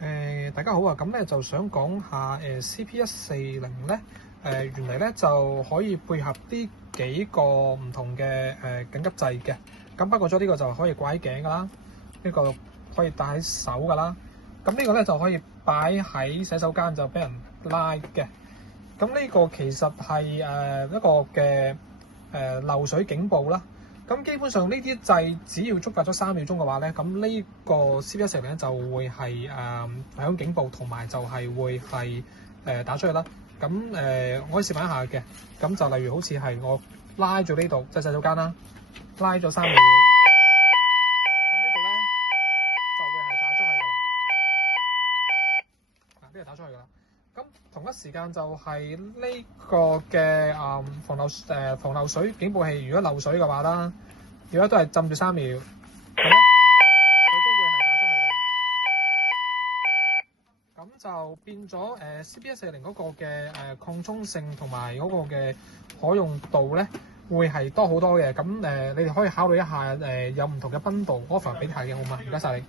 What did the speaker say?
大家好啊！咁咧就想講下CP140咧，原嚟咧就可以配合啲幾個唔同嘅緊急掣嘅。咁包括咗呢個就可以掛喺頸噶啦，呢個可以戴喺手噶啦。咁呢個咧就可以擺喺洗手間就俾人拉嘅。咁呢個其實係一個嘅漏水警報啦。咁基本上呢啲掣只要觸發咗3秒鐘嘅話咧，咁呢個 CP140咧就會係響警報，同埋就係會係打出去啦。咁我可以示範一下嘅。咁就例如好似係我拉咗呢度，即係洗手間啦，拉咗3秒，咁呢度咧就會係打出去㗎啦。呢度打出去㗎啦。咁同一時間就係呢個嘅防漏水警報器，如果漏水嘅話啦，如果都係浸住3秒，佢都會係打出去㗎。咁就變咗CP140嗰個嘅擴充性同埋嗰個嘅可用度咧，會係多好多嘅。咁你哋可以考慮一下有唔同嘅bundle offer俾大家好嘛？唔該晒你。